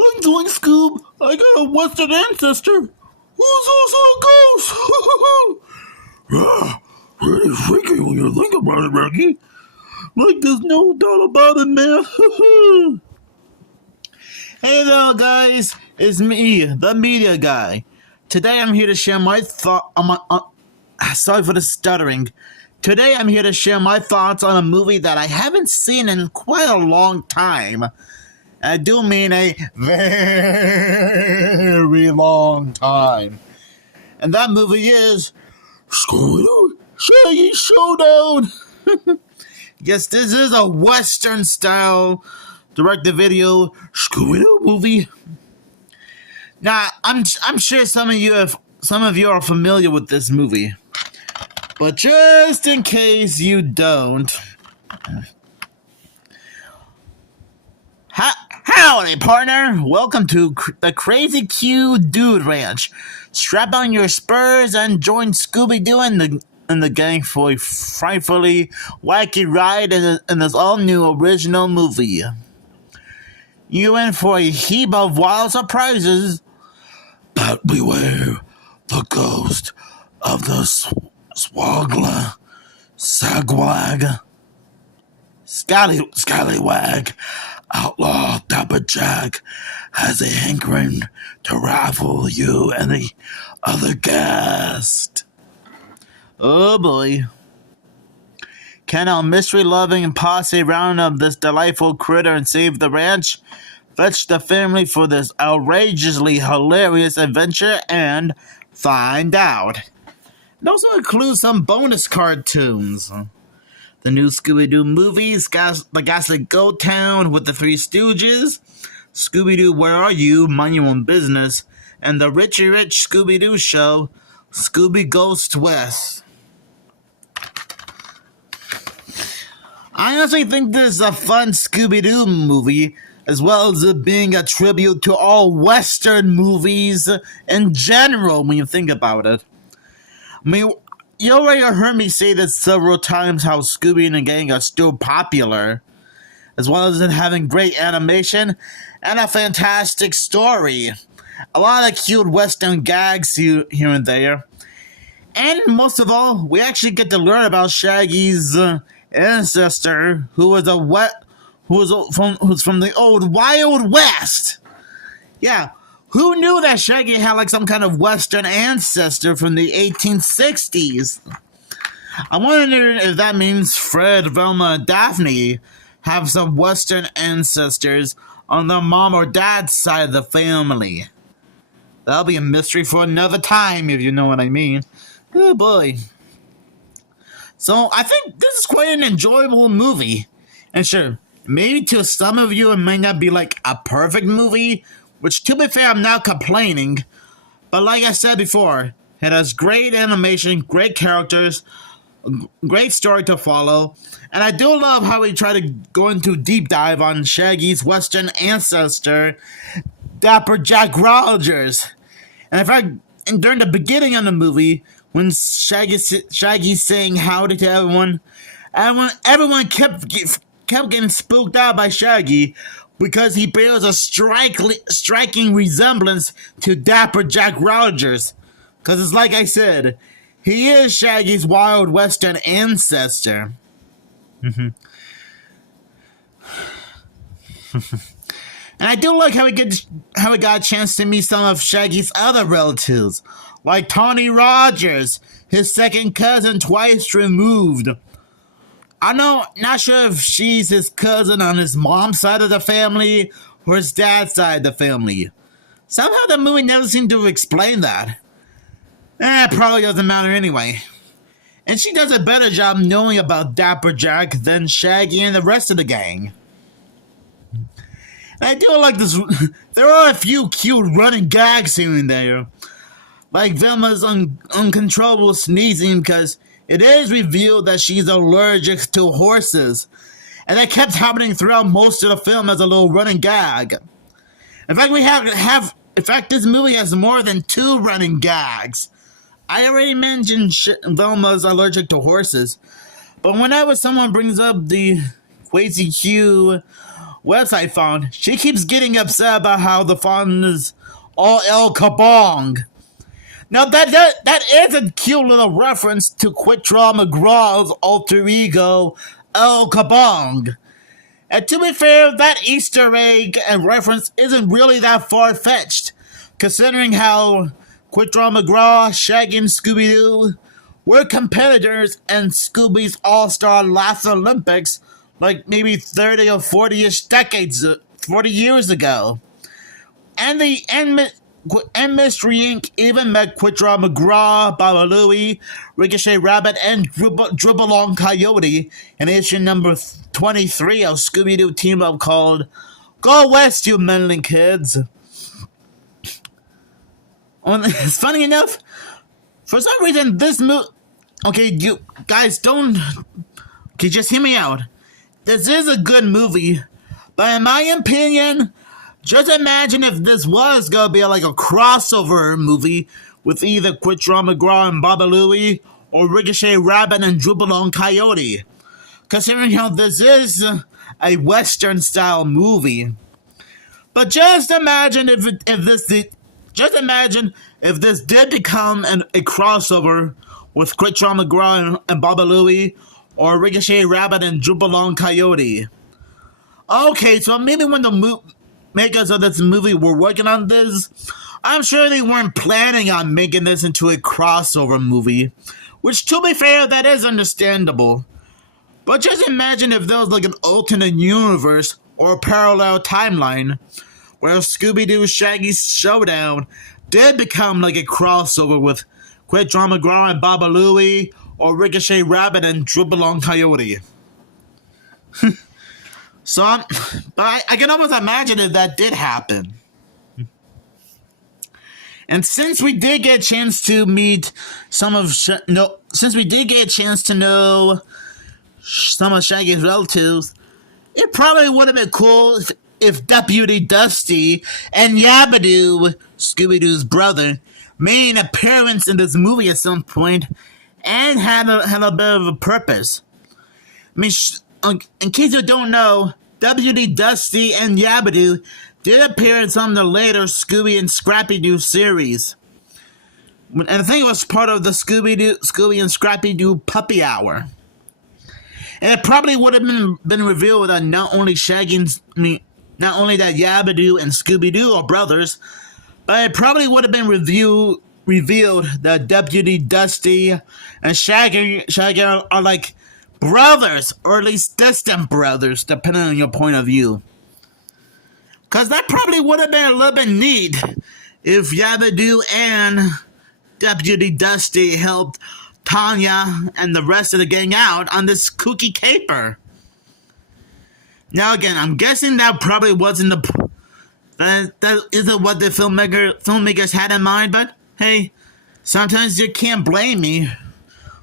I'm doing Scoob. I got a Western ancestor. Who's also a ghost? Yeah, pretty freaky when you think about it, Maggie. Like there's no doubt about it, man. Hey there, guys. It's me, the media guy. Today I'm here to share my thought on my. Sorry for the stuttering. Today I'm here to share my thoughts on a movie that I haven't seen in quite a long time. I do mean a very long time. And that movie is Scooby-Doo, Shaggy, Showdown. Yes, this is a Western style direct-to-video Scooby-Doo movie. Now, I'm sure some of you are familiar with this movie, but just in case you don't, howdy, partner. Welcome to the Crazy Q Dude Ranch. Strap on your spurs and join Scooby-Doo and the gang for a frightfully wacky ride in this all-new original movie. You in for a heap of wild surprises, but beware the ghost of the Swogler Sagwag Scallywag. Outlaw Dapper Jack has a hankering to rival you and the other guest. Oh boy. Can our mystery-loving posse round up this delightful critter and save the ranch? Fetch the family for this outrageously hilarious adventure and find out. It also includes some bonus cartoons. The new Scooby-Doo movies, The Ghastly Goat Town with the Three Stooges, Scooby-Doo Where Are You? Mind Your Own Business, and the Richie Rich Scooby-Doo show, Scooby Goes West. I honestly think this is a fun Scooby-Doo movie, as well as it being a tribute to all Western movies in general when you think about it. I mean, you already heard me say this several times how Scooby and the gang are still popular, as well as in having great animation and a fantastic story. A lot of cute Western gags here and there. And most of all, we actually get to learn about Shaggy's ancestor, who's from the old Wild West. Yeah, who knew that Shaggy had like some kind of Western ancestor from the 1860s? I wonder if that means Fred, Velma, and Daphne have some Western ancestors on their mom or dad's side of the family. That'll be a mystery for another time, if you know what I mean. Oh boy. So I think this is quite an enjoyable movie. And sure, maybe to some of you it might not be like a perfect movie, which to be fair I'm not complaining. But like I said before, it has great animation, great characters, great story to follow. And I do love how we try to go into deep dive on Shaggy's Western ancestor, Dapper Jack Rogers. And in fact, during the beginning of the movie, when Shaggy's saying howdy to everyone kept getting spooked out by Shaggy because he bears a striking resemblance to Dapper Jack Rogers. Because it's like I said, he is Shaggy's Wild Western ancestor. And I do like how we got a chance to meet some of Shaggy's other relatives, like Tawny Rogers, his second cousin twice removed. I'm not sure if she's his cousin on his mom's side of the family or his dad's side of the family. Somehow the movie never seemed to explain that. It probably doesn't matter anyway. And she does a better job knowing about Dapper Jack than Shaggy and the rest of the gang. I do like this. There are a few cute running gags here and there. Like Velma's uncontrollable sneezing because it is revealed that she's allergic to horses. And that kept happening throughout most of the film as a little running gag. In fact, this movie has more than 2 running gags. I already mentioned Velma's allergic to horses. But whenever someone brings up the Crazy Q website font, she keeps getting upset about how the font is all El Kabong. Now that is a cute little reference to Quittraw McGraw's alter ego, El Kabong. And to be fair, that Easter egg and reference isn't really that far-fetched, considering how Quittraw McGraw, Shaggy, and Scooby-Doo were competitors in Scooby's All-Star last Olympics like maybe 30 or 40 years ago. And Mystery Inc. even met Quittraw McGraw, Baba Louie, Ricochet Rabbit, and Dribble-Along Coyote in issue number 23 of Scooby-Doo team-up called Go West, You Meddling Kids. It's funny enough, for some reason this movie... Okay, you guys don't... Okay, just hear me out. This is a good movie, but in my opinion, just imagine if this was gonna be like a crossover movie with either Quittraw McGraw and Baba Louie or Ricochet Rabbit and Dribble-Along Coyote. Considering how this is a Western-style movie. But just imagine if this did become a crossover with Quittraw McGraw and Baba Louie, or Ricochet Rabbit and Dribble-Along Coyote. Okay, so maybe when the makers of this movie were working on this, I'm sure they weren't planning on making this into a crossover movie, which, to be fair, that is understandable. But just imagine if there was like an alternate universe or a parallel timeline where Scooby-Doo Shaggy's Showdown did become like a crossover with Quittraw McGraw and Baba Louie, or Ricochet Rabbit and Dribble-Along Coyote. But I can almost imagine if that did happen. And since we did get a chance to meet know some of Shaggy's relatives, it probably would have been cool if Deputy Dusty and Yabadoo, Scooby-Doo's brother, made an appearance in this movie at some point and had a bit of a purpose. I mean, in case you don't know, Deputy Dusty and Yabadoo did appear in some of the later Scooby and Scrappy-Doo series. And I think it was part of the Scooby and Scrappy-Doo Puppy Hour. And it probably would have been revealed that not only that Yabadoo and Scooby-Doo are brothers, but it probably would have been revealed that Deputy Dusty and Shaggy are like brothers, or at least distant brothers, depending on your point of view. Because that probably would have been a little bit neat if Yabadoo and Deputy Dusty helped Tanya and the rest of the gang out on this kooky caper. Now again, I'm guessing that probably wasn't that isn't what the filmmakers had in mind, but hey, sometimes you can't blame me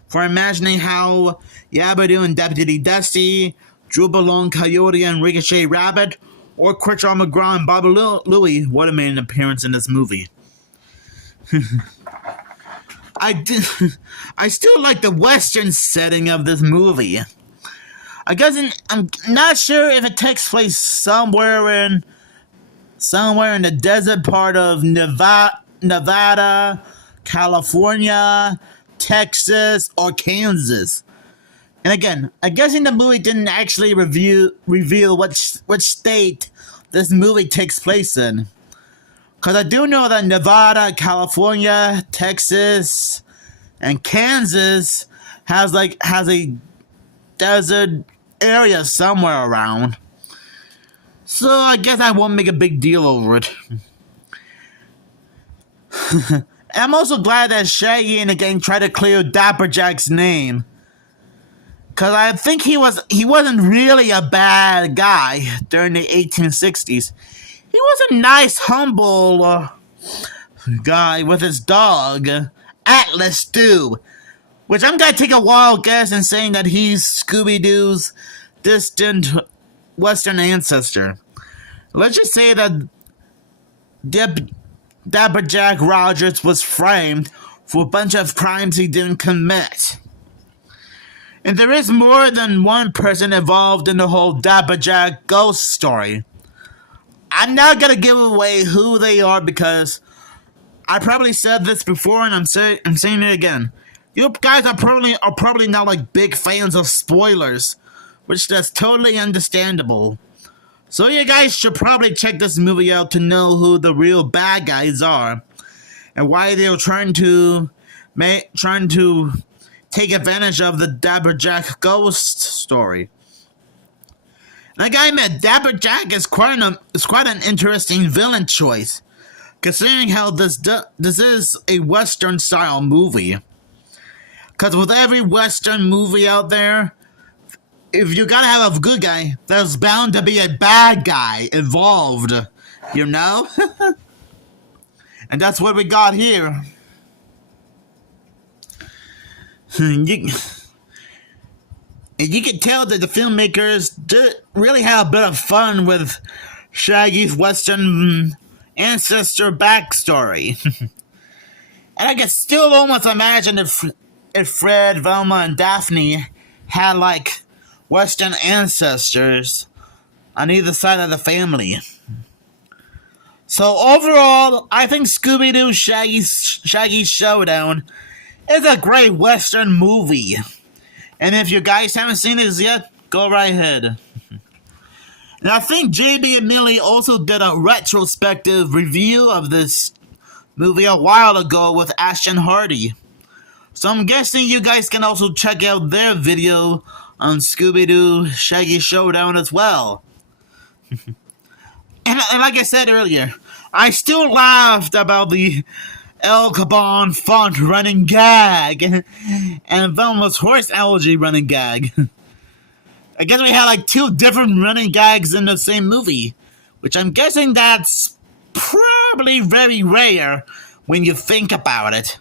for imagining how Yabadoo and Deputy Dusty, Dribble-Along Coyote and Ricochet Rabbit, or Quittraw McGraw and Baba Louie would have made an appearance in this movie. I still like the Western setting of this movie. I'm not sure if it takes place somewhere in the desert part of Nevada, California, Texas, or Kansas. And again, I'm guessing the movie didn't actually reveal which state this movie takes place in. Because I do know that Nevada, California, Texas, and Kansas has a desert area somewhere around. So I guess I won't make a big deal over it. And I'm also glad that Shaggy and the gang tried to clear Dapper Jack's name. Because I think he wasn't really a bad guy during the 1860s. He was a nice, humble guy with his dog, Atlas Stew. Which I'm going to take a wild guess in saying that he's Scooby-Doo's distant Western ancestor. Let's just say that Dapper Jack Rogers was framed for a bunch of crimes he didn't commit. And there is more than one person involved in the whole Dabba Jack ghost story. I'm not gonna give away who they are because I probably said this before and I'm saying it again. You guys are probably not like big fans of spoilers, which is totally understandable. So you guys should probably check this movie out to know who the real bad guys are and why they're trying to take advantage of the Dabba Jack ghost story. Like I admit, Dabba Jack is quite an interesting villain choice, considering how this is a Western style movie. Because with every Western movie out there, if you gotta have a good guy, there's bound to be a bad guy involved, you know? And that's what we got here. You can tell that the filmmakers did really have a bit of fun with Shaggy's Western ancestor backstory. And I can still almost imagine if Fred, Velma, and Daphne had like Western ancestors on either side of the family. So overall, I think Scooby-Doo Shaggy's Showdown is a great Western movie. And if you guys haven't seen this yet, go right ahead. And I think JB and Millie also did a retrospective review of this movie a while ago with Ashton Hardy. So I'm guessing you guys can also check out their video on Scooby-Doo Shaggy Showdown as well. and like I said earlier, I still laughed about the El Caban font running gag and Velma's horse allergy running gag. I guess we had like two different running gags in the same movie, which I'm guessing that's probably very rare when you think about it.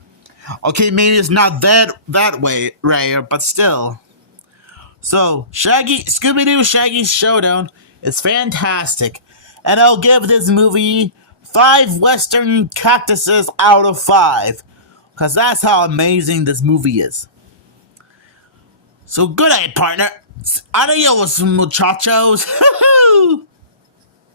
Okay, maybe it's not that way rare, but still. So, Scooby-Doo Shaggy's Showdown is fantastic, and I'll give this movie 5 Western cactuses out of 5, because that's how amazing this movie is. So good night, partner. Adios, muchachos.